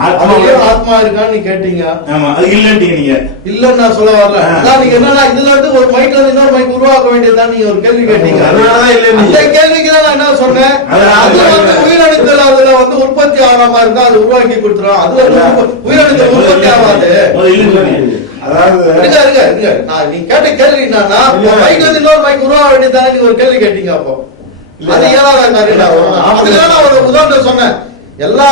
ஆத்மா இருக்கான்னு கேட்டீங்க? ஆமா அது இல்லன்ட்டீங்க நீங்க. இல்லன்னு நான் சொல்ல வரல. அதான் நீங்க என்னன்னா இதுல இருந்து ஒரு மைக்ல இருந்து இன்னொரு மைக் உருவாக்க வேண்டியதுதான் நீங்க ஒரு கேள்வி கேட்டீங்க. அதனாலதான் இல்லைன்னு அந்த கேள்விக்கு தான் நான் என்ன சொன்னேன்? அது. வந்து உயிரணுக்கள் அதுல வந்து உற்பத்தி ஆகிற மாதிரி இருந்தா அது உருவாக்கி கொடுத்துரும். அது வந்து உயிரணுக்கள் உற்பத்தி ஆகாது. அதாவது இருங்க இருங்க இருங்க. நான் நீ கேட்ட கேள்வி என்னன்னா. மைக்ல இருந்து இன்னொரு மைக் உருவாக வேண்டியதுதானே நீங்க ஒரு கேள்வி கேட்டீங்க அப்போ. இல்ல. அது ஏழாவது காரியம் அதுக்கு நான் ஒரு உதாரணம் சொன்னேன். எல்லா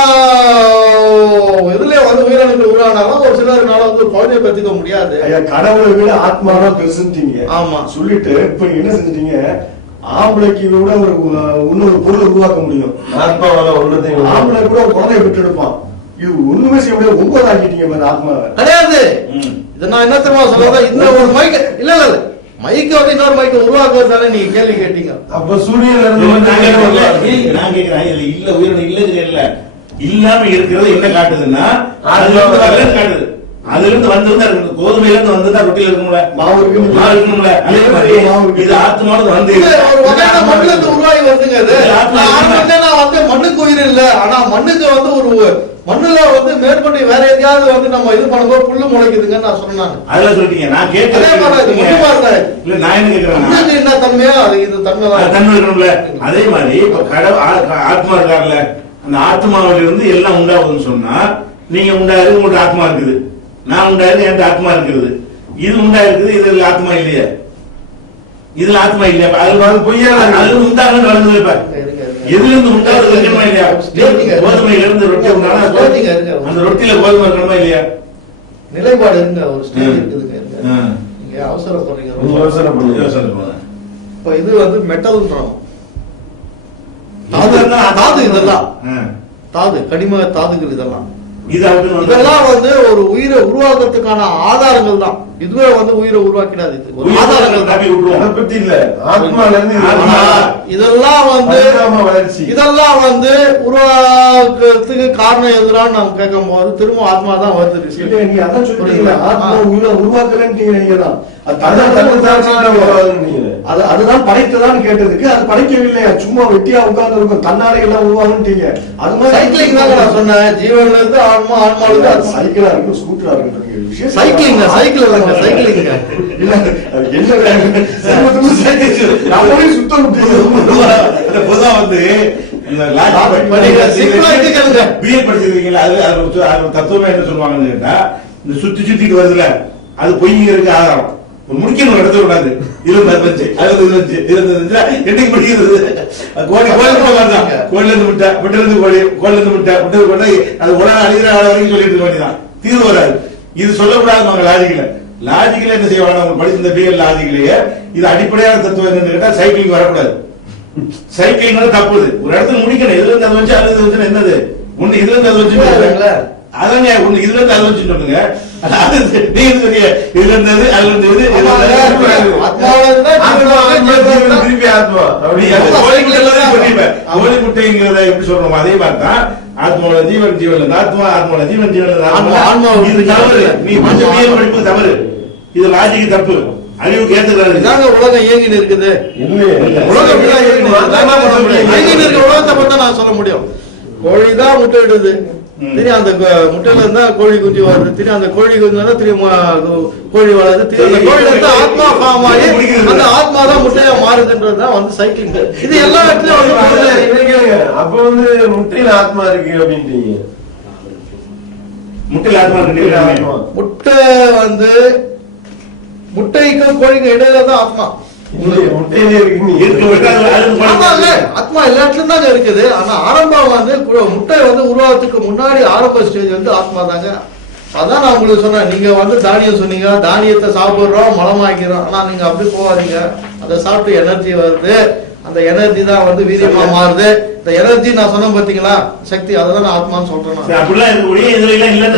இதுலயும் வந்து உயிரணுக்கள் உருவானாலும் ஒரு சிலர்னால வந்து குழந்தைய பெற்றுக்க முடியாது. ஐயா கடவுளை விட ஆத்மாதான் பெருசுட்டீங்க ஆமா. சொல்லிட்டு இப்ப நீங்க என்ன செஞ்சிட்டீங்க? ஆம்பளைக்கு விட ஒரு இன்னொரு பொருளை உருவாக்க முடியும். ஆத்மாவால ஒன்றுத்தையும் ஆம்பளை கூட ஒரு குழந்தைய பெற்றெடுப்பான். இது ஒண்ணுமே செய்ய முடியாது. ஒன்பது ஆக்கிட்டீங்க ஆத்மாவை. கிடையாது. இது நான் என்ன தெரியுமா சொல்றேன் இந்த ஒரு மைக் இல்ல இல்ல இல்ல. மைக்க வந்து இன்னொரு மைக்க உருவாக்குவது தானே நீங்க கேள்வி கேட்டீங்க? அப்ப சூரியன்ல இருந்து இல்ல, வந்து நான் கேட்கிறேன். இல்ல, இல்ல இல்லைங்கிறது இல்ல இல்லாம இருக்கிறது என்ன காட்டுதுன்னா அதுல இருந்து வரலன்னு காட்டுது? அதுல இருந்து வந்தது தான் இருக்குது கோதுமையில இருந்து வந்ததா ரொட்டியில இருக்கும்ல மாவு இருக்கு. மாவு இருக்கணும்ல. அதே மாதிரி இது ஆத்மானது வந்து உருவாகி வந்துங்க வந்து மண்ணுக்கு உயிர் இல்ல. ஆனா மண்ணுக்கு வந்து ஒரு மண்ணுல வந்து மேற்கொண்டு வேற எதையாவது வந்து நம்ம இது பண்ணும்போது புல்லு முளைக்குதுங்கன்னு நான் சொன்னேன் நானு. அதுல சொல்லிட்டீங்க. நான். இல்ல நான் என்ன கேட்கிறேன் என்ன தன்மையோ அது இது தன்மை தான். தன்மை இருக்கணும்ல. அதே மாதிரி இப்ப கடவுள் ஆத்மா இருக்காருல்ல. அந்த ஆத்மாவில இருந்து எல்லாம் உண்டாகுதுன்னு சொன்னா நீங்க உண்டாயிருக்கு உங்கள்ட்ட ஆத்மா இருக்குது. நான் உண்டாயிருக்கு என்கிட்ட ஆத்மா இருக்குது. இது உண்டாயிருக்குது இதுல ஆத்மா இல்லையா. இதுல ஆத்மா இல்லையா. அது பொய்யா. அது உண்டாகுன்னு இருங்க. எதுல இருந்து உண்டாகுது இருக்கணுமா இல்லையா. கோதுமையில இருந்து ரொட்டி உண்டானா. அந்த ரொட்டியில கோதுமை இருக்கணுமா இல்லையா நிலைப்பாடு இருங்க ஒரு ஸ்டேஜ். இருக்குதுங்க. நீங்க அவசரப்படுறீங்க ரொம்ப. பண்ணுங்க. இப்ப இது வந்து மெட்டல்ன்றோம் தாது தாது இதெல்லாம். தாது கனிம தாதுகள் இதெல்லாம் இதெல்லாம் வந்து ஒரு உயிரை உருவாக்குறதுக்கான ஆதாரங்கள் தான் இதுவே வந்து உயிரை உருவாக்கிடாது இது ஒரு உயிர் ஆதாரங்கள் தான் தப்பி விட்டுருவோம். அதை பத்தி இல்ல. ஆத்மால இதெல்லாம் வந்து இதெல்லாம் வந்து உருவாக்குறதுக்கு காரணம் எதுனான்னு நம்ம கேட்கும் போது திரும்ப ஆத்மா தான் வருது. நீங்க அதான் புரியுதுங்களா? ஆத்மா உயிரை உருவாக்குறேன்ட்டீங்க நீங்க தான் தான் தானே அதுதான் படைத்ததான்னு கேட்டதுக்கு அது படைக்கவில்லையா? சும்மா வெட்டியா உட்கார்ந்து இருக்கும். தன்னாலே எல்லாம் உருவாகுன்ட்டீங்க. அது மாதிரி சைக்கிளிங் தாங்க நான் சொன்னேன். ஜீவன்ல இருந்து ஆன்மா ஆன்மால இருந்து. சைக்கிளா இருக்கும் ஸ்கூட்டரா இருக்குன்றீங்க விஷயம் சைக்கிள் இல்ல என்ன சைக்கிள். நான் போய் சுத்தம் பொதுவா வந்து நீங்க. BA படிச்சிருக்கீங்களா? அது தத்துவமே என்ன சொல்லுவாங்கன்னு கேட்டா, இந்த சுத்தி சுத்திட்டு வருதுல அது பொய்ங்கிறதுக்கு ஆதாரம். ஒரு முடிக்கணும் இடத்துல விடாது இருபது அறுபஞ்சு அறுபது இருபஞ்சு இருபது இருபஞ்சு என்னைக்கு முடிக்கிறது? கோழி கோழி தான் கோழில இருந்து முட்டை முட்டையில இருந்து கோழி கோழில இருந்து முட்டை முட்டை கொண்டை அது உலக அழிகிற வரைக்கும் சொல்லிட்டு வேண்டியதான் தீர்வு வராது. இது சொல்லக்கூடாது லாஜிக்ல லாஜிக்ல என்ன செய்வாங்க அவங்க படிச்ச இந்த பிஎல் லாஜிக்லயே இது அடிப்படையான தத்துவம் என்னன்னு கேட்டா சைக்கிளிங் வரக்கூடாது சைக்கிளிங் தப்பு இது. ஒரு இடத்துல முடிக்கணும் இதுல இருந்து அதை வச்சு அது வந்து என்னது ஒண்ணு இதுல இருந்து அதை வச்சு? அதாங்க ஒண்ணு இதுல இருந்து அதை வச்சு சொல்லுங்க இதுல இருந்து இது, அதுல இருந்து இது, இதுல இருந்து இது. ஆமாங்க. ஆத்மாவுல இருந்தா ஆத்மா ஜீவன் ஆத்மா, ஜீவன் ஜீவன் தான். திருப்பி ஆத்மா அப்படி. கோழி முட்டைங்கிறத எப்படி சொல்றோமோ அதே மாதிரி தான் ஆத்மாவோட ஜீவன் ஜீவன் ஆத்மா ஆத்மாவோட ஜீவன் ஜீவன் இது தவறு. நீ கொஞ்சம். பிஎல் படிப்பு தவறு. இது லாஜிக் தப்பு. அழிவுக்கு ஏத்துக்கிறாரு இதாங்க உலகம் இயங்கின்னு இருக்குது. உலகம்? இயங்கின்னு இருக்க உலகத்தை பத்தி நான் சொல்ல முடியும். கோழி தான் முட்டை இடுது. ம். திரும்பி அந்த முட்டையில இருந்தா கோழி குஞ்சு வருது திரும்பி அந்த கோழி குஞ்சு இருந்தா திரும்பி கோழி வளருது. திரும்பி அந்த கோழில இருந்து ஆத்மா ஃபார்ம் ஆகி அந்த ஆத்மா தான் முட்டையா மாறுதுன்றது தான் வந்து சைக்கிள் இது எல்லா இடத்துலயும் வந்து. அப்ப வந்து முட்டையில ஆத்மா இருக்கு அப்படின்ட்டீங்க முட்டையில் ஆத்மா இருக்கு. முட்டை வந்து முட்டைக்கும் கோழிக்கும் இடையில தான் ஆத்மா. ஆத்மா எல்லா இடத்துலயும் தாங்க இருக்குது. ஆனா ஆரம்பம் வந்து முட்டை வந்து உருவாகிறதுக்கு முன்னாடி ஆரம்ப ஸ்டேஜ் வந்து ஆத்மா தாங்க. அதான் நான் உங்களுக்கு சொன்னேன். நீங்க வந்து தானியம் சொன்னீங்க. தானியத்தை சாப்பிடுறோம் மலமாக்கிறோம். ஆனா நீங்க அப்படி போகாதீங்க. அதை சாப்பிட்டு எனர்ஜி வருது. அந்த எனர்ஜி தான் வந்து வீரியமா மாறுது. இந்த எனர்ஜி நான் சொன்னேன் பாத்தீங்களா? சக்தி. அதை தான் நான் ஆத்மான்னு சொல்றேன்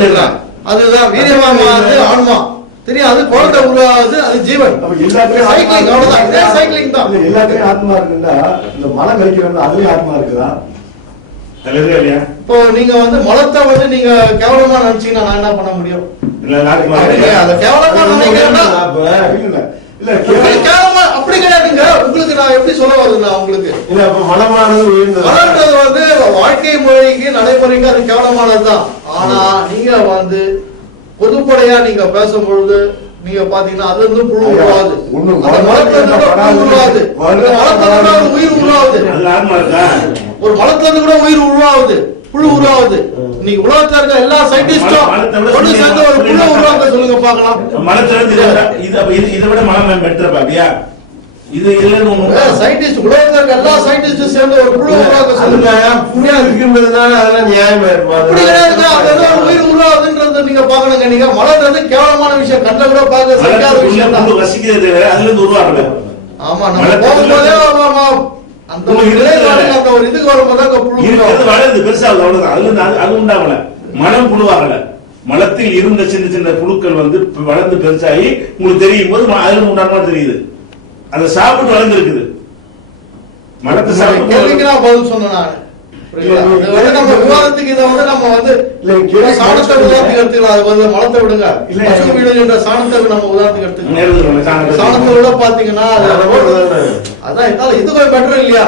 அதுதான். அதுதான். வீரியமா மாறுது ஆன்மா. தெரியும் அது குழந்தை உருவாகுது அது ஜீவன். எல்லாத்துலயும் சைக்கிளிங் அவ்வளவுதான். இதே சைக்கிளிங் தான். எல்லாத்துலயும் ஆத்மா இருக்குன்னா இந்த மலம் கழிக்கிறோம்ல அதுலயும் ஆத்மா இருக்குதா? தலைவரே இல்லையா? இப்போ நீங்க வந்து மலத்தை வந்து நீங்க கேவலமா நினைச்சீங்கன்னா நான் என்ன பண்ண முடியும்? இல்ல ஆத்மா அப்படிங்க, அதை கேவலமா நினைக்கிறேன்னா அப்ப இல்ல, இல்ல. இல்ல அப்படி கேவலம் அப்படி கிடையாதுங்க. உங்களுக்கு நான் எப்படி சொல்ல வருது நான் உங்களுக்கு? இல்ல அப்ப மலமானது வளர்றது வந்து வாழ்க்கை முறைக்கு நடைமுறைக்கு அது கேவலமானதுதான். ஆனா நீங்க வந்து பொதுப்படையா நீங்க பேசும்பொழுது நீங்க பாத்தீங்கன்னா அது வந்து புழு உருவாது. ஒண்ணு அந்த மலத்துல இருந்து புழு உருவாது. அது உயிர் உருவாகுது. அதுல ஒரு மலத்துல இருந்து கூட உயிர் உருவாகுது. புழு உருவாகுது. இன்னைக்கு உலகத்துல இருக்க எல்லா சயின்டிஸ்டும் ஒண்ணு சேர்ந்து ஒரு புழு உருவாக்க சொல்லுங்க பாக்கலாம் மலத்துல இருந்து இதை விட- இதை இது- இதை விட மலம் பெற்றப்ப அப்படியா இது இல்லைன்னு சயின்டிஸ்ட் உலகத்துல இருக்க எல்லா சயின்டிஸ்டும் சேர்ந்து ஒரு புழு உருவாக்க அதுல சொல்லுங்க புண்ணியா இருக்குன்றதுனால அதெல்லாம் நியாயமா இருக்கும் அப்படி கிடையாதுங்க அது ஏதோ ஒரு உயிர் உருவாகுதுன்றது நீங்க பாக்கணுங்க நீங்க மலர்றது கேவலமான விஷயம். கண்ட கூட பார்க்க சகிக்காத விஷயம் தான். ரசிக்கிறது அதுல இருந்து உருவாகல ஆமா நம்ம போகும்போதே. அந்த ஒரு அந்த ஒரு இதுக்கு வரும்போது அங்க புழு இருக்கிறது. வளருது. பெருசாகுது அவ்வளவுதான். அதுல இருந்து அது- உண்டாகல. மலம் புழுவாகல மலத்தில் இருந்த சின்ன சின்ன புழுக்கள் வந்து வளர்ந்து பெருசாகி உங்களுக்கு தெரியும் போது அதுல உண்டான மாதிரி தெரியுது. அதை சாப்பிட்டு வளர்ந்து இருக்குது மலத்தை சாப்பிட்டு கேள்விக்கு நான் பதில் சொன்னேன் விவாதத்துக்கு இதை வந்து நம்ம வந்து சாணத்தை உதாரணத்துக்கு எடுத்துக்கலாம். அது வந்து மலத்தை விடுங்க. பசு வீடு என்ற சாணத்தை நம்ம உதாரணத்துக்கு எடுத்துக்கலாம். சாணத்தை விட பாத்தீங்கன்னா அது அதான் இருந்தாலும் இது கொஞ்சம் பெட்டர் இல்லையா?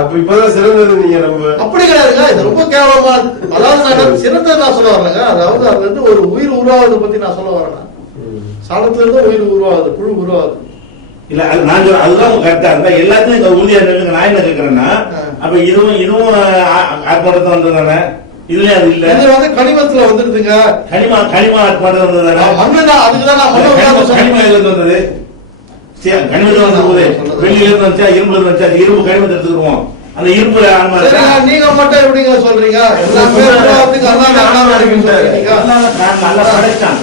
அப்ப இப்பதான் சிறந்தது நீங்க நம்ம அப்படி கிடையாதுங்க. இது ரொம்ப கேவலமா அதாவது நான் சிறந்த நான் சொல்ல வரேங்க. அதாவது அதுல இருந்து ஒரு உயிர் உருவாவதை பத்தி நான் சொல்ல வரேன். சாணத்துல இருந்து உயிர் உருவாகுது புழு உருவாகுது. இல்ல நான் சொல்றேன் அதுதான் கரெக்டா இருந்தா எல்லாத்தையும் இந்த உறுதியா நில்லுங்க நான் என்ன கேட்கறேன்னா ஆ. அப்ப இதுவும் இதுவும் ஆத்மாட்டத்தை வந்ததுதானே? இதுலயும் அது இல்ல. இது வந்து கனிமத்துல வந்துருதுங்க. கனிமா கனிமா ஆத்மாட்டம் வந்ததுதானே? மண்ணு தான் அதுக்கு தான் நான் கனிம இருந்து வந்தது? கனிமத்துல வந்த போது. வெள்ளியில இருந்து வந்துச்சா இரும்புல இருந்து வந்துச்சா அது இரும்பு கனிமத்தை எடுத்துக்கிடுவோம். அந்த இருக்கா? சரிங்க, நீங்க மட்டும் எப்படிங்க சொல்றீங்க? காரணம், அல்லாஹ் படைச்சான்.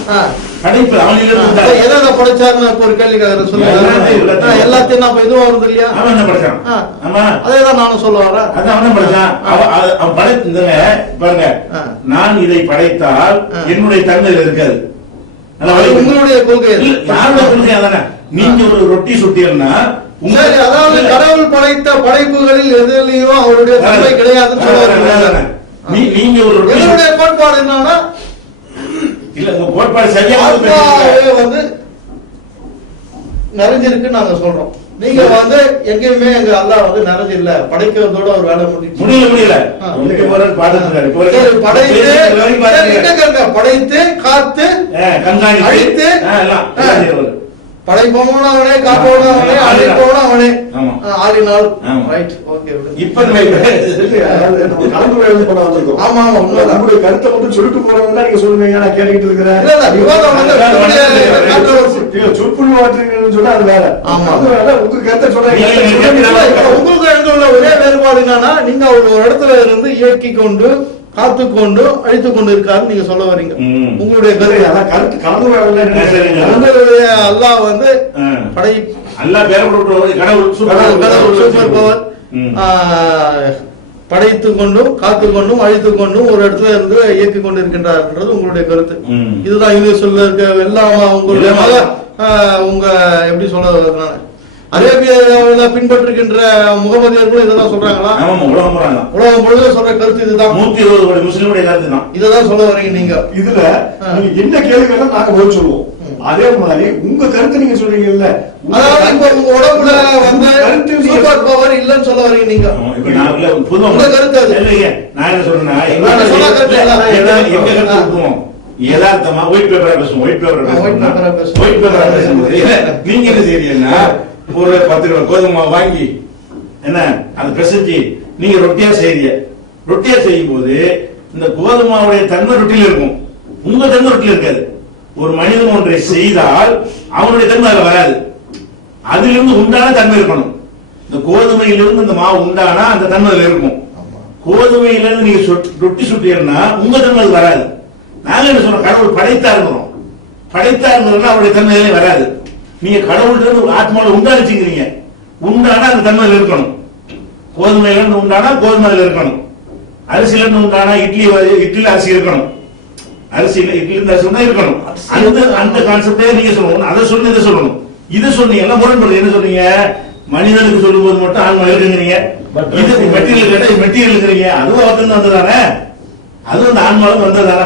படைப்பு அவனிலிருந்து. எதை நான் படைச்சாருன்னு இப்ப ஒரு கேள்வி கேக்குறேன் சொல்லுங்க எல்லாத்தையும், எல்லாத்தையும். ஆ, எல்லாத்தையும் நான் இப்ப இதுவும் வருது இல்லையா? அவன் என்ன படைச்சான். ஆமா. அதே தான் நானும் சொல்ல வரேன் அதான் அவன் படைச்சான். அவ- அவ- அவன் பாருங்க. நான் இதை படைத்தால். என்னுடைய தன்மையில் இருக்காது. உங்களுடைய கொள்கை அதானே? நீங்க ஒரு ரொட்டி சரி அதாவது கடவுள் படைத்த படைப்புகளில் எதுலயும் அவருடைய தன்மை கிடையாதுன்னு சொல்ல நீங்க ஒரு என்னுடைய கோட்பாடு என்னன்னா இல்ல உங்க கோட்பாடு சரியா ஆத்மாவே வந்து நிறைஞ்சிருக்குன்னு நாங்க சொல்றோம். நீங்க வந்து எங்கேயுமே எங்க அல்லாஹ் வந்து நிறைஞ்சு இல்ல படைக்கிறதோட ஒரு வேலை முடிச்சு முடியல முடியல. படைத்து? படைத்து காத்து ஆ, கண்காணிப்பு அழித்து, செய்றவர். படைப்பவனும் அவனே காப்பவனும் அவனே ஆ, அழிப்பவனும் அவனே ஆமா. ஆ, ஆறினால் ஆமா. ரைட் ஓகே இப்ப. ஆமா, ஆமா. உங்களுடைய கருத்தை மட்டும் சொல்லிட்டு போறவங்க தான் நீங்க சொல்லுவீங்க நான் கேட்டுக்கிட்டு இருக்கிறேன் இல்ல, இல்ல, விவாதம் வந்து. நீங்க சொற்பொழிவாற்றுங்கன்னு சொன்னா அது வேற ஆமா. அது வேற உங்க கருத்தை சொல்றீங்க உங்களுக்கு உள்ள ஒரே வேறுபாடு என்னன்னா நீங்க ஒரு இடத்துல இருந்து இயக்கி கொண்டு காத்து கொண்டு அழித்து கொண்டு இருக்காருன்னு நீங்க சொல்ல வரீங்க. உங்களுடைய கருத்து. கலந்துரையாடல் அல்லாஹ் வந்து. படை அல்லா பேர போட்டு கடவுள் சூப்பர் பவர். படைத்து கொண்டும் காத்து கொண்டும் அழித்து கொண்டும் ஒரு இடத்துல இருந்து இயக்கி கொண்டு இருக்கின்றார்ன்றது உங்களுடைய கருத்து. இதுதான் யூனிவர்சல்ல இருக்க எல்லாம் உங்களுடைய உங்க எப்படி சொல்றது அரேபியாவில பின்பற்றுகின்ற முகமதியர்களும் இதெல்லாம் சொல்றாங்களா? ஆமா உலகம் போறாங்க உலகம் முழுவதும் சொல்ற கருத்து இதுதான். நூத்தி இருபது கோடி முஸ்லிமுடைய கருத்து தான் இததான் சொல்ல வரீங்க நீங்க. இதுல என்ன கேள்வி கேட்டா நாங்க பதில் சொல்லுவோம். அதே மாதிரி உங்க கருத்து நீங்க சொல்றீங்கல்ல. அதாவது இப்ப உங்க உடம்புல வந்து சூப்பர் பவர் இல்லைன்னு சொல்ல வரீங்க நீங்க. இப்ப நான் இல்ல, பொதுவா உங்க கருத்து அது. இல்லைங்க, நான் என்ன சொல்றேன்னா, எங்க கருத்து விட்டுருவோம். யதார்த்தமா ஒயிட் பேப்பரா பேசுவோம். ஒயிட் பேப்பரா பேசுவோம். ஒயிட் பேப்பரா பேசும்போது நீங்க என்ன செய்றீங்கன்னா ஒரு பத்து ரூபாய் கோதுமை மாவு வாங்கி என்ன அதை பிசைஞ்சு நீங்க ரொட்டியா செய்றீங்க. ரொட்டியா செய்யும் போது இந்த கோதுமை மாவுடைய தன்மை ரொட்டியில இருக்கும். உங்க தன்மை ரொட்டியில இருக்காது. ஒரு மனிதன் ஒன்றை செய்தால் அவனுடைய தன்மை அதுல வராது. அதிலிருந்து உண்டான தன்மை இருக்கணும். இந்த கோதுமையிலிருந்து இந்த மாவு உண்டானா அந்த தன்மை அதுல இருக்கும். கோதுமையிலிருந்து நீங்க ரொட்டி சுட்டீங்கன்னா உங்க தன்மை அது வராது. நாங்க என்ன சொல்றோம்? கடவுள் படைத்தா இருக்கிறோம் படைத்தா இருக்கிறோம்னா அவருடைய தன்மை வராது. நீங்க கடவுள்கிட்ட இருந்து ஆத்மாவில் உண்டானிச்சுக்கிறீங்க உண்டானா அந்த தன்மை அதுல இருக்கணும். கோதுமையில இருந்து உண்டானா கோதுமை அதுல இருக்கணும். அரிசியில இருந்து உண்டானா இட்லி இட்லில அரிசி இருக்கணும். அரிசியில இட்லி இருந்து அரிசி தான் இருக்கணும். அந்த அந்த கான்செப்டே நீங்க சொல்லணும். அதை சொல்லி இதை சொல்லணும். இதை சொன்னீங்கன்னா முரண்படுது? என்ன சொன்னீங்க? மனிதனுக்கு சொல்லும்போது மட்டும் ஆன்மா இருக்குங்கிறீங்க. இது மெட்டீரியல் கேட்டா மெட்டீரியல் இருக்கிறீங்க. அதுவும் அவர்கிட்ட வந்ததானே அதுவும் அந்த ஆன்மாவும் வந்ததானே.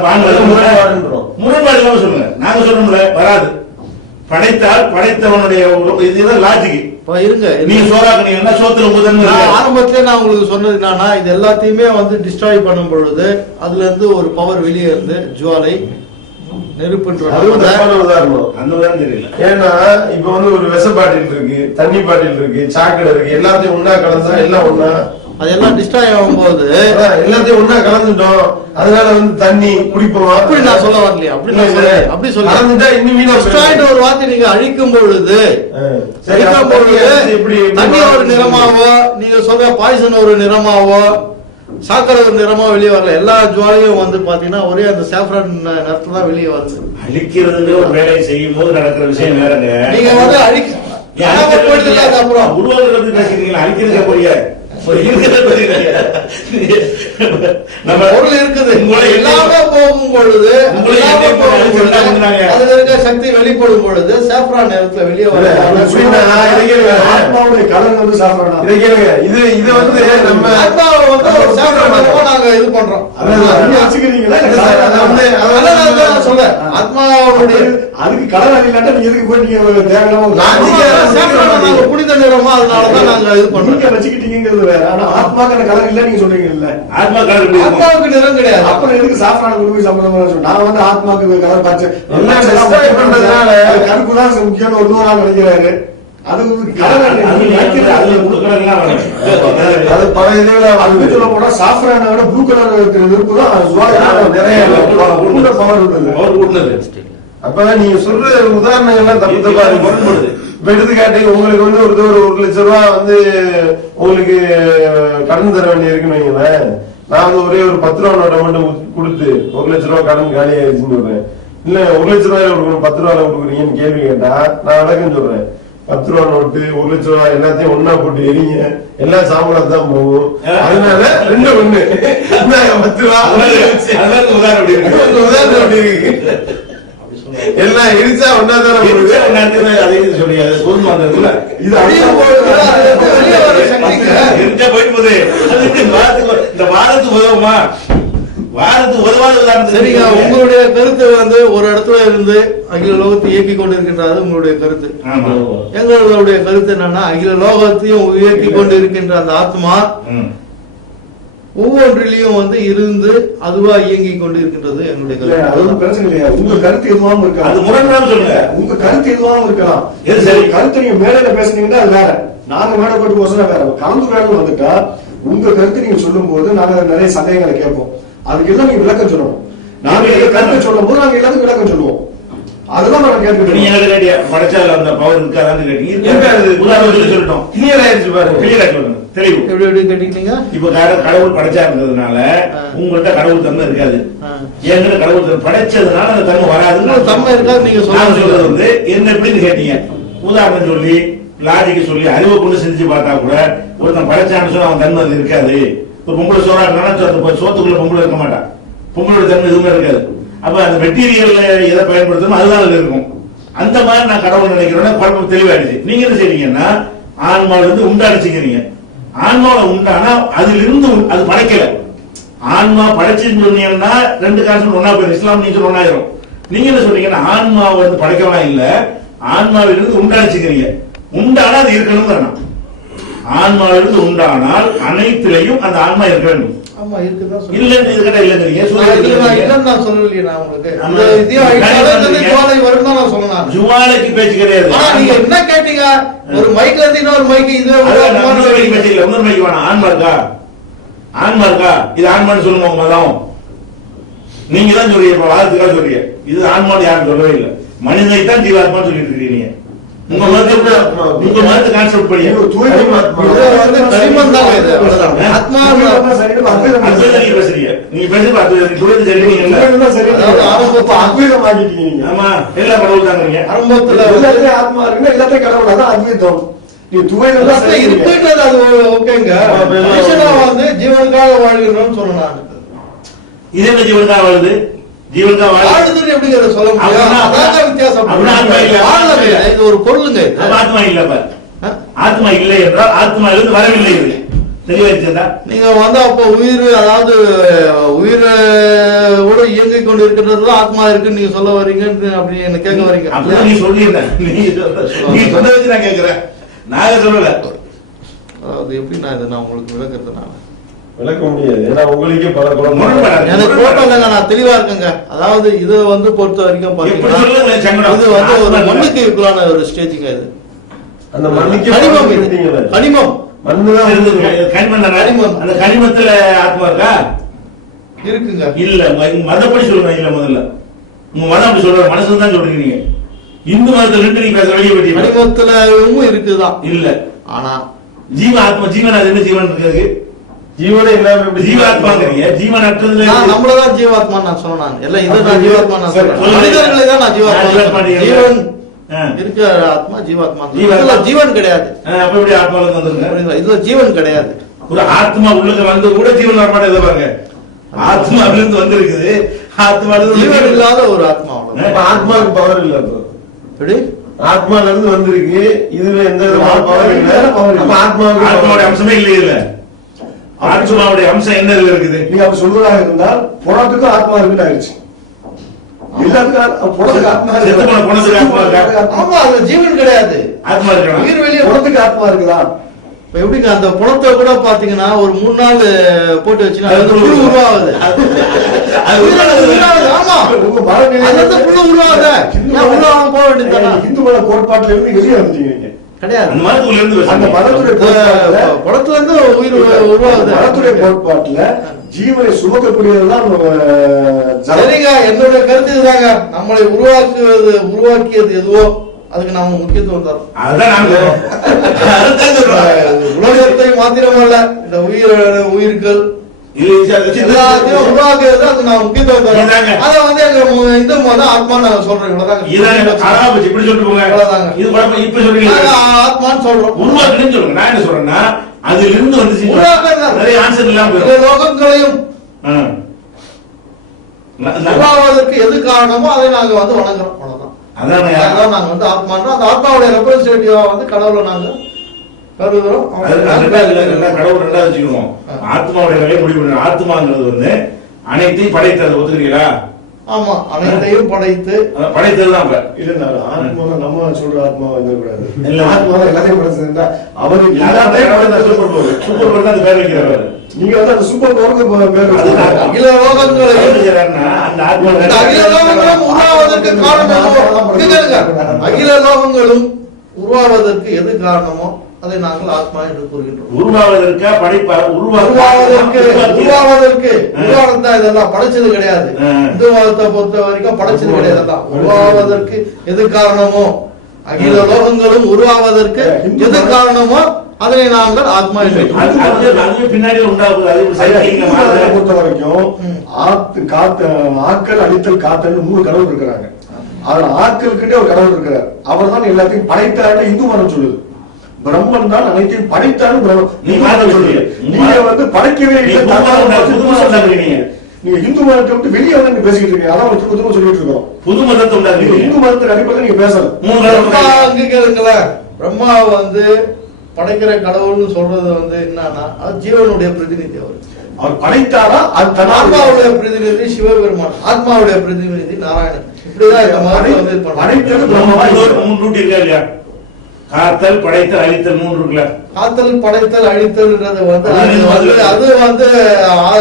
முரண்பாடு இல்லாம சொல்லுங்க. நாங்க சொல்லணும்ல வராது. படைத்தால் படைத்தவனுடைய ஒரு- இதுதான் லாஜிக் இப்ப இருங்க. நீங்க சோறாக்குனீங்கன்னா சோத்துல முதன்மை. ஆரம்பத்திலே நான் உங்களுக்கு சொன்னது என்னன்னா இது எல்லாத்தையுமே வந்து டிஸ்ட்ராய் பண்ணும் பொழுது அதுல இருந்து ஒரு பவர் வெளியே இருந்து ஜுவாலை ஏன்னா இப்ப வந்து ஒரு விஷ பாட்டில் இருக்கு தண்ணி பாட்டில் இருக்கு சாக்கடை இருக்கு எல்லாத்தையும் ஒண்ணா கலந்தா எல்லாம் ஒண்ணா அதெல்லாம் டிஸ்ட்ராய் ஆகும்போது எல்லாத்தையும் ஒண்ணா கலந்துட்டோம். அதனால வந்து தண்ணி குடிப்போம். அப்படி நான் சொல்ல வரலையா அப்படி நான் சொல்ல அப்படி சொல்ல கலந்துட்டா இன்னும் வீணா டிஸ்ட்ராய்டு ஒரு வார்த்தை நீங்க அழிக்கும் பொழுது சரி அழிக்கும் பொழுது எப்படி தண்ணி ஒரு நிறமாவோ நீங்க சொல்ற பாய்சன் ஒரு நிறமாவோ சாக்கடை ஒரு நிறமா வெளியே வரல எல்லா ஜுவாலையும் வந்து பாத்தீங்கன்னா ஒரே அந்த சாஃப்ரான் நிறத்துல தான் வெளியே வருது. அழிக்கிறதுங்கிற ஒரு வேலையை செய்யும் போது நடக்கிற விஷயம் வேறங்க. நீங்க வந்து அழிக்க அழிக்கிறது அது அப்புறம். உருவாக்குறத பேசுறீங்களா இருக்கிறத பத்தி நம்ம பொருள் இருக்குது. உங்களை எல்லாமே போகும் பொழுது. அதுல இருக்க சக்தி வெளிப்படும் பொழுது சாஃப்ரான் நிறத்துல வெளியே கேளுங்க. ஆத்மாவுடைய கலர் வந்து சாப்பிடணும் இதை கேளுங்க. இது இது வந்து நம்ம ஆத்மாவை வந்து நிறமா நாங்க இது பண்றோம். வச்சுக்கிறீங்களா? சொல்றேன் ஆத்மாவுடைய அதுக்கு கலர் அடிக்கலாட்டா நீங்க எதுக்கு போய் நீங்க தேவையில்லாம புனித நிறமா அதனாலதான் நாங்க இது பண்றோம். வச்சுக்கிட்டீங்கிறது வேற. ஆனா ஆத்மாக்கு அந்த கலர் இல்ல நீங்க சொல்றீங்க இல்ல ஆத்மா கலர்? ஆத்மாவுக்கு நிறம் கிடையாது. அப்புறம் எதுக்கு சாஃப்ரான் கொண்டு போய் சம்பந்தம் நான் வந்து ஆத்மாக்கு கலர் பண்றதுனால- கருப்பு தான் முக்கியம்னு ஒரு நாள் நினைக்கிறாரு. அது பல இதுல அது சொல்ல போனா சாஃப்ரானை விட ப்ளூ கலர் இருக்கிற விருப்பு தான். நிறைய பவர் உள்ளது. அப்ப நீங்க சொல்ற உதாரணங்கள்லாம் தப்பு தப்பா இருக்கு. எடுத்துக்காட்டு உங்களுக்கு வந்து ஒரு ஒரு லட்சம் ரூபாய் வந்து உங்களுக்கு கடன் தர வேண்டி இருக்குன்னு வைங்களேன். நான் வந்து ஒரே ஒரு பத்து ரூபா நோட்டை மட்டும் கொடுத்து ஒரு லட்ச ரூபாய் கடன் காலி ஆயிடுச்சுன்னு சொல்றேன். இல்ல ஒரு லட்ச ரூபாயில கொடுக்கணும் பத்து ரூபாயில கொடுக்குறீங்கன்னு கேள்வி கேட்டா நான் அடக்கம் சொல்றேன். பத்து ரூபா நோட்டு ஒரு லட்ச ரூபாய் எல்லாத்தையும் ஒண்ணா போட்டு எரிங்க. எல்லாம் சாம்பலா தான் போகும். அதனால ரெண்டு ஒண்ணு. பத்து ரூபா உதாரணம் அப்படி இருக்கு. ஒரு உதாரணம் அப்படி இருக்கு? எல்லாம் இடிச்சா ஒன்னா தானே எரிச்சா அதை சொல்லி, அது பொருள் வந்ததுல. இது எரிச்சா போயிட்டு போகுது. அது இந்த வாரத்துக்கு இந்த வாரத்துக்கு உதாரணம் சரிங்க உங்களுடைய கருத்து வந்து ஒரு இடத்துல இருந்து அகில லோகத்தை இயக்கி கொண்டிருக்கின்றது உங்களுடைய கருத்து. ஆமா. எங்களுடைய கருத்து என்னன்னா அகில லோகத்தையும் இயக்கி கொண்டு இருக்கின்ற அந்த ஆத்மா ம். ஒவ்வொன்றிலையும் வந்து இருந்து அதுவா இயங்கி கொண்டு இருக்கின்றது எங்களுடைய இல்ல, அது கருத்து பிரச்சனை இல்லையா? உங்க கருத்து எதுவாகவும் அது இருக்கலாம் முரண்படாம சொல்லுங்க. உங்க கருத்து எதுவாகவும் இருக்கலாம். எது சரி? கருத்து நீங்க மேடையில பேசுனீங்கன்னா அது வேற. நாங்க மேடை போட்டு பேசுனா வேற. கலந்துரையாடல் வந்துட்டா உங்க கருத்து நீங்க சொல்லும் போது நாங்க நிறைய சந்தேகங்களை கேட்போம். அதுக்கு எல்லாம் நீங்க விளக்கம் சொல்லணும். நாங்க கருத்தை சொல்லும் போது நாங்க எல்லாத்துக்கும் விளக்கம் சொல்லுவோம். அதுதான் நாங்க நீங்க கேட்டுக்கிட்டு என்ன கேட்டியா? படைச்சால அந்த பவர் இருக்காதான்னு கேட்டீங்க. உதாரணத்துக்கு சொல்லிட்டோம். கிளியர் ஆயிடுச்சு பாருங்க கிளியரா சொல்லுங்க தெளிவு. எப்படி எப்படி கேட்டீங்க இப்ப கட- கடவுள் படைச்சா இருந்ததுனால. உங்கள்ட்ட கடவுள் தன்மை இருக்காது. என்கிட்ட கடவுள் படைச்சதுனால அந்த தன்மை வராதுன்னு தன்மை இருக்காது நீங்க சொல்ல நான் சொல்றது வந்து என்ன எப்படின்னு கேட்டீங்க. உதாரணம் சொல்லி லாஜிக்கு சொல்லி அறிவை கொண்டு செஞ்சு பார்த்தா கூட ஒருத்தன் படைச்சான்னு சொன்னா அவன் தன்மை அது இருக்காது. இப்போ பொம்பளை சோறாடுனா சோத்துக்குள்ள பொம்பளை இருக்க மாட்டான் பொம்பளோட தன்மை எதுவுமே இருக்காது. அப்ப அந்த மெட்டீரியல்ல எதை பயன்படுத்தணும் அதுதான் அதுல இருக்கும். அந்த மாதிரி நான் கடவுள் நினைக்கிறேன்னா குழப்பம் தெளிவாயிடுச்சு. நீங்க என்ன செய்றீங்கன்னா ஆன்மாவில இருந்து உண்டாடிச்சுக்கிறீங்க ஆன்மாவில உண்டானா அதிலிருந்து அது படைக்கல. ஆன்மா படைச்சுன்னு சொன்னீங்கன்னா ரெண்டு கான்செப்ட் ஒன்னா போயிடும். இஸ்லாம் நீங்க ஒன்னாயிரும் நீங்க என்ன சொல்றீங்கன்னா ஆன்மாவை வந்து படைக்கலாம் இல்ல? ஆன்மாவிலிருந்து உண்டாடிச்சுக்கிறீங்க உண்டானா அது இருக்கணும் ஆன்மாவிலிருந்து உண்டானால் அனைத்திலையும் அந்த ஆன்மா இருக்க வேண்டும். ஜுவாலைக்கு பேச்சு கிடையாது. என்ன கேட்டீங்க? ஒரு மைக்ல இருந்து இன்னொரு மைக்கு இதுவே இன்னொரு மைக்கு வேணாம். ஆன்மா இருக்கா? ஆன்மா இருக்கா? இது ஆன்மான்னு சொல்லுங்க உங்க மதம். நீங்க தான் சொல்றீங்க. இப்ப வாதத்துக்காக சொல்றீங்க. இது ஆன்மான்னு யாரும் சொல்லவே இல்லை. மனிதனை தான் ஜீவாத்மான்னு சொல்லிட்டு இருக்கீங்க உங்க மதத்தை உங்க மதத்து கான்செப்ட் படி இது தூய்மை வந்து களிமண் தான் இது. ஆத்மா அத்வைதம் நீங்க பேசுறீங்க. நீங்க பேசுறது அத்வைதம் துறைது சரி நீங்க தான் சரி. ஆரம்பத்துல அப்ப அத்வைதம் ஆக்கிட்டீங்க நீங்க. ஆமா. எல்லா கடவுள் தாங்க ஆரம்பத்துல வந்து எல்லாத்தையும் ஆத்மா இருக்குன்னா எல்லாத்தையும் கடவுள். அதான் அத்வைதம். நீ துவைதம் தான் எல்லாத்தையும் சரி. இருக்குன்றது அது ஓகேங்க. மனுஷனா வந்து ஜீவனுக்காக வாழ்கிறோம்னு சொல்லலாம் இது என்ன ஜீவனுக்கா வாழுது? ஜீவனுக்கா வாழுது வாழ்றதுன்னு எப்படிங்க சொல்ல முடியும்? அதான் வித்தியாசம். ஆத்மா இது ஒரு பொருளுங்க. ஆத்மா இல்ல? ஆத்மா இல்லை என்றால் ஆத்மாவிலிருந்து வரவில்லை இது தெளிவாயிருச்சா? நீங்க வந்து அப்போ உயிர் அதாவது உயிரோட இயங்கிக் கொண்டு இருக்கிறதுல ஆத்மா இருக்குன்னு நீங்க சொல்ல வர்றீங்கன்னு அப்படி என்ன கேட்க வர்றீங்க? அப்படிதான் நீ நீ சொன்ன வச்சு நான் கேட்கிறேன் நாங்க சொல்லல. அது எப்படி நான் இதை நான் உங்களுக்கு விளக்குறது நான் விளக்க முடியாது. ஏன்னா உங்களுக்கே பல. எனக்கு போட்டோங்க நான் தெளிவா இருக்கேங்க. அதாவது இதை வந்து பொறுத்த வரைக்கும் பாத்தீங்கன்னா? இது வந்து ஒரு மண்ணுக்கு ஈக்குவலான ஒரு ஸ்டேஜுங்க இது அந்த மண்ணுக்கே கனிமம் இது. கனிமம். மண்ணுதான் கனிமம்? கனிமம். அந்த கனிமத்துல ஆத்மா இருக்கா? இருக்குங்க. இல்ல மதப்படி சொல்லுங்க இல்ல முதல்ல. உங்க மதம் அப்படி சொல்ற மனசு தான் சொல்றீங்க. நீங்க இந்து மதத்துல இருந்து நீங்க பேச வெளியே போயிட்டீங்க கனிமத்துலவும் இருக்குதான். இல்ல. ஆனா ஜீவ ஆத்மா ஜீவன் அது என்ன ஜீவன் இருக்கு ஜீவனே இல்லாம எப்படி ஜீவாத்மாங்கிறீங்க ஜீவன் அற்றதுல நான் இருக்கு. நம்மளதான் ஜீவாத்மா நான் சொன்னேன் நான். எல்லாம் இதுதான் ஜீவாத்மா நான் சொல்றேன். மனிதர்களை தான் நான் ஜீவாத்மா நான் ஜீவன். இருக்கிற ஆத்மா ஜீவாத்மா. இதுல ஜீவன் கிடையாது ஆ, அப்ப எப்படி ஆத்மால இருந்து வந்துருங்க புரியுதா? இதுல ஜீவன் கிடையாது ஒரு ஆத்மா உள்ளுக்கு வந்து கூட ஜீவன் வரமாட்டே இதை பாருங்க ஆத்மாவில இருந்து வந்திருக்குது இருந்து ஜீவன் இல்லாத ஒரு ஆத்மா ஆத்மாவுக்கு பவர் இல்ல எப்படி ஆத்மால இருந்து வந்திருக்கு இதுல எந்த விதமான ஆத்மா பவர் இல்ல இல்ல, இல்ல. ஆத்மாவுக்கு. அம்சமே இல்லை இதுல ஆத்மாவுடைய அம்சம் என்ன இருக்குது? நீங்க அப்படி சொல்வதாக இருந்தால் புறத்துக்கும் ஆத்மா இருக்குன்னு ஆயிடுச்சு. ஜீவன் கிடையாது. ஆத்மா இருக்கணும் உயிர் வெளியே புறத்துக்கு ஆத்மா இருக்குதா? இப்ப எப்படிங்க அந்த புணத்தை கூட பாத்தீங்கன்னா ஒரு மூணு நாள் போட்டு வச்சுன்னா புழு உருவாகுது. உருவாகுது, உருவாகுது உருவாகாம போக ஹிந்து மத கோட்பாட்டுல இருந்து வெளியே வந்துட்டீங்க கிடையாது. அந்த இருந்து அந்த கோட்பாட்டுல குளத்துல இருந்து உயிர் உருவாகுது. மதத்துடைய கோட்பாட்டுல ஜீவனை சுமக்கக்கூடியதுதான் அஹ், ஜலம். சரிங்க என்னோட கருத்து இதுதாங்க. நம்மளை உருவாக்குவது உருவாக்கியது எதுவோ அதுக்கு நாம முக்கியத்துவம் தரோம். சொல்றோம். உலகத்தை மாத்திரமல்ல இந்த உயிர் உயிர்கள் இது இது எல்லாத்தையும் உருவாக்குறது அது நான் முக்கியத்துவம். அதை வந்து எங்க மு- இந்து மதம் ஆத்மா நான் சொல்றேன். இப்படி சொல்லிட்டு. இது இப்ப சொல்றீங்க. ஆத்மான்னு சொல்றோம். உருவாக்குன்னு சொல்லுங்க நான் என்ன சொல்றேன்னா அதுல இருந்து வந்து. நிறைய ஆன்சர் இல்லாம லோகங்களையும் உருவாவதற்கு எது காரணமோ அதை நாங்க வந்து வணங்குறோம். அவ்வளவுதான். அதான். நாங்க வந்து ஆத்மான்றோம். அந்த ஆத்மாவுடைய ரெப்ரஸன்டேட்டிவா வந்து கடவுளை நாங்க கருதுகிறோம் கடவுள் ரெண்டாவது வச்சுக்கணும். ஆத்மாவுடைய வேலையை முடிவு பண்ணணும் ஆத்மாங்கிறது வந்து அனைத்தையும் படைத்தது ஒத்துக்கிறீங்களா? ஆமா அனைத்தையும் படைத்து. அதான் படைத்தது தான் இப்ப இல்ல ஆத்மா நம்ம சொல்ற ஆத்மா வந்துடக்கூடாது இல்ல. ஆத்மா எல்லாத்தையும் படைச்சிருந்தா அவரு சூப்பர் பவர் சூப்பர் பவர் தான் அந்த பேர் வைக்கிறாரு நீங்க வந்து அந்த சூப்பர் பவருக்கு பேர். அகில செய்யறாருன்னா, அந்த ஆத்மா அகில லோகங்களும் உருவாவதற்கு காரணம். அகில லோகங்களும் உருவாவதற்கு எது காரணமோ? அதை நாங்கள் ஆத்மா என்று கூறுகின்றோம். உருவாவதற்கா படைப்பா உருவாவதற்கு உருவாவதற்கு. உருவானது தான் இதெல்லாம் படைச்சது கிடையாது. இந்து மதத்தை பொறுத்த வரைக்கும் படைச்சது கிடையாது. உருவாவதற்கு எது காரணமோ அகில லோகங்களும் உருவாவதற்கு எது காரணமோ அதனை நாங்கள் ஆத்மா பின்னாடி. பொறுத்த வரைக்கும். ஆத்து காத்து ஆட்கள் அழித்தல் காத்தல் மூணு கடவுள் இருக்கிறாங்க. அதுல ஆட்களுக்கிட்டே ஒரு கடவுள் இருக்கிறார். அவர் தான் எல்லாத்தையும் படைத்தாரு இந்து மதம் சொல்லுது. பிரம்மன். தான் அனைத்தையும் மதம். சொல்லுது நீங்க வந்து படைக்கவே இல்லை புது மதம் புது மதம். நீங்க இந்து மதத்தை விட்டு வெளியே வந்து நீங்க பேசிக்கிட்டு இருக்கீங்க. அதான் திரும்ப திரும்ப சொல்லிட்டு இருக்கோம். புது மதத்தை உண்டாக்குறீங்க இந்து மதத்துக்கு அடிப்படையில் நீங்க பேசல மூணு பிரம்மா மதம் அங்க கேளுங்களேன் பிரம்மா வந்து படைக்கிற கடவுள்னு சொல்றது வந்து என்னன்னா அது ஜீவனுடைய பிரதிநிதி அவர். அவர் படைத்தாரா? அது தன்னால ஆத்மாவுடைய பிரதிநிதி சிவபெருமான். ஆத்மாவுடைய பிரதிநிதி நாராயணன். இப்படிதான் இந்த மதத்தை வந்து. படைத்தது ரூட் இருக்கா இல்லையா? காத்தல் படைத்தல் அழித்தல் மூணு இருக்குல்ல காத்தல் படைத்தல் அழித்தல்ன்றது வந்து அது வந்து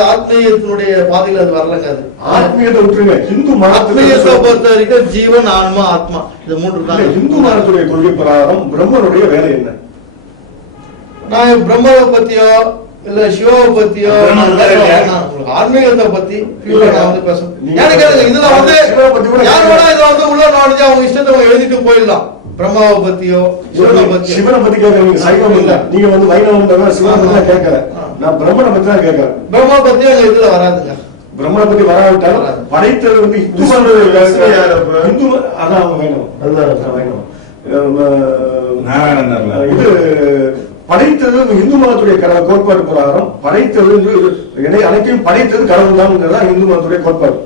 ஆத்மீயத்தினுடைய பாதையில் அது வரலங்க அது ஆத்மீயத்தை விட்டுருங்க. இந்து ஆத்மீயத்தை பொறுத்த வரைக்கும் ஜீவன் ஆன்மா ஆத்மா இது மூன்று தான். இந்து மதத்துடைய கொள்கை பிரகாரம் பிரம்மனுடைய வேலை என்ன? நான் பிரம்மாவை பத்தியோ இல்ல சிவாவை பத்தியோ ஆன்மீகத்தை பத்தி நான் வந்து பேசுறேன் கேளுங்க இதுல வந்து சிவாவை பத்தி கூட யார் வேணா இதுல வந்து உள்ள நுழைஞ்சு அவங்க இஷ்டத்தை அவங்க எழுதிட்டு போயிடலாம். பிரம்மாவை பத்தியோ சிவனை பத்தியோ. சிவனை பத்தி கேட்கறீங்க சைவம் இல்ல. நீங்க வந்து வைணவம் தவிர சிவனை பத்தி கேட்கல நான் பிரம்மனை பத்தி தான் கேட்கறேன். பிரம்மா பத்தி அங்க இதுல வராதுங்க? பிரம்மனை பத்தி வராவிட்டாலும் படைத்தது வந்து இந்து? இந்து மத- அதான் வைணவம். அதுதான். வைணவம். நாராயணன் இது படைத்தது இந்து மதத்துடைய கட- கோட்பாடு பிரகாரம் படைத்தது இணை- அனைத்தையும் படைத்தது கடவுள் தான் இந்து மதத்துடைய கோட்பாடு.